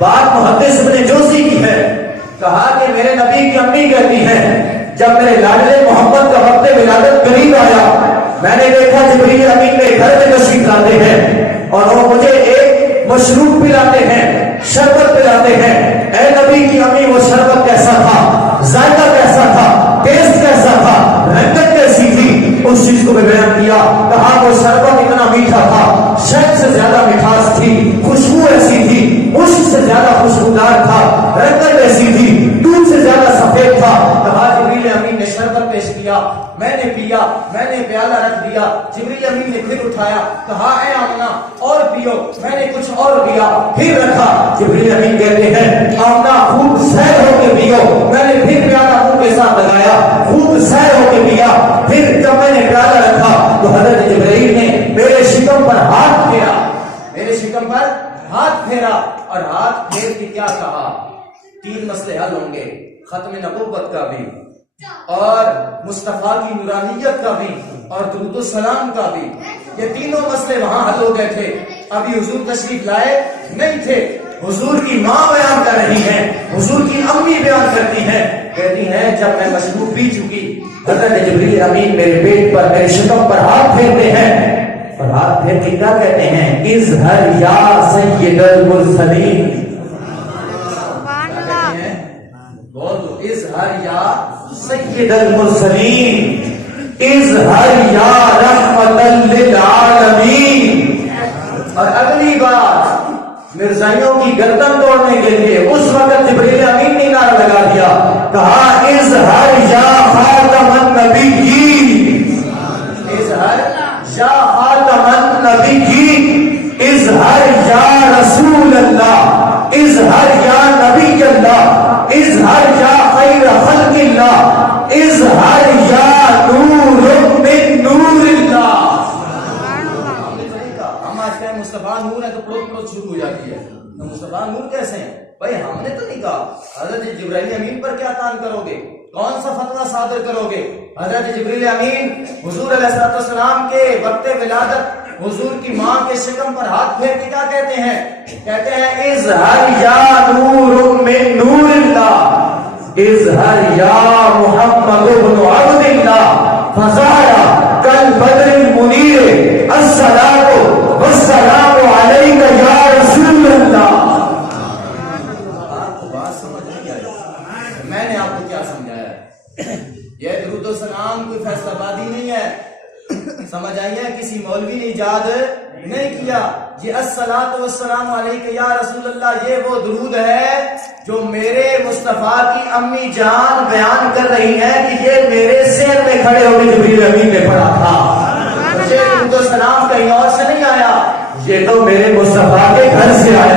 بات محدث ابن جوزی کی ہے، کہا کہ میرے نبی کی امی کہتی ہیں جب میرے لاڈلے محمد کا وقت ولادت قریب آیا، میں نے دیکھا جبریل امین میرے گھر میں تشریف لاتے ہیں اور وہ مجھے ایک مشروب پلاتے ہیں، شربت پلاتے ہیں۔ اے نبی کی امی وہ شربت کیسا تھا، ذائقہ کیسا تھا، ٹیسٹ کیسا تھا، رنگت کیسی تھی، اس چیز کو میں بیان کیا۔ کہا وہ شربت اتنا میٹھا تھا، شہد سے زیادہ مٹھاس تھی، خوشبو ایسی تھی، مشک سے زیادہ خوشبودار تھا، رنگت ایسی تھی، دودھ سے زیادہ سفید تھا۔ کہا جبریل امین نے شربت پیش کیا، میں نے پیا، میں نے پیالہ رکھ دیا، جبریل امین نے پھر اٹھایا، کہا اے آمنہ اور پیو، میں نے کچھ اور پیا، پھر رکھا۔ جبریل امین کہتے ہیں آمنہ خوب سیر ہو کے پیو، میں نے پھر پیالہ منہ کے ساتھ لگایا، خوب سیر ہو کے پیا۔ پھر جب میں نے پیالہ رکھا تو حضرت جبرائیل نے میرے شکم پر ہاتھ پھیرا، میرے شکم پر ہاتھ پھیرا، اور ہاتھ پھیر کے کیا کہا، 3 مسئلے حل ہوں گے، ختم نبوت کا بھی اور مصطفیٰ کی نورانیت کا بھی اور درود السلام کا بھی۔ یہ تینوں مسئلے وہاں حل ہو گئے تھے، ابھی حضور تشریف لائے نہیں تھے۔ حضور کی ماں بیان کر رہی ہیں، حضور کی امی بیان کرتی ہیں، کہتی ہیں جب میں مشروب پی چکی، حضرت جبریل امین میرے پیٹ پر، میرے شکم پر ہاتھ پھیرتے ہیں، اور ہاتھ پھیر کے کیا کہتے ہیں، اظہر یا سید المرسلین، اظہر یا سید المرسلین، اظہر یا رحمت للعالمین۔ اور اگلی بات مرزائیوں کی گردن توڑنے کے لیے اس وقت جبریل امین نے نعرہ لگا دیا، کہا اظہر یا خاتم النبیین، اظہر یا خاتم النبیین، اظہر یا رسول اللہ، اظہر یا نبی اللہ، اظہر یا خیر خلق اللہ، اظہر یا نور من نور اللہ۔ ہم آج کہیں مصطفیٰ نور ہے تو پروت پروت شروع ہو جاتی ہے، تو مصطفیٰ نور کیسے ہیں بھائی؟ ہم نے تو نہیں کہا۔ حضرت جبرائیل امین پر کیا تان کرو گے، کون سا فتویٰ صادر کرو گے؟ حضرت جبرائیل امین حضور علیہ السلام کے وقت ولادت حضور کی ماں کے شکم پر ہاتھ پھیر کے کیا کہتے ہیں؟ کہتے ہیں اظہر یا نور من نور اللہ، اظہر یا محمد بن عبد اللہ، فظہر کالبدر المنیر، الصلاۃ والسلام علیک یا رسول اللہ۔ آپ کو بات سمجھ نہیں آئی، میں نے آپ کو کیا سمجھایا ہے؟ یہ درود و سلام کوئی فیصلہ بادی نہیں ہے، سمجھ آئی ہے؟ کسی مولوی نے ایجاد نہیں کیا۔ یہ الصلاۃ والسلام علیک یا رسول اللہ، یہ وہ درود ہے جو میرے مصطفیٰ کی امی جان بیان کر رہی ہے کہ یہ میرے سر میں کھڑے ہو کے جبریل امین نے پڑھا تھا۔ یہ درود و سلام کہیں اور سے نہیں آیا، یہ تو میرے مصطفیٰ کے گھر سے آیا۔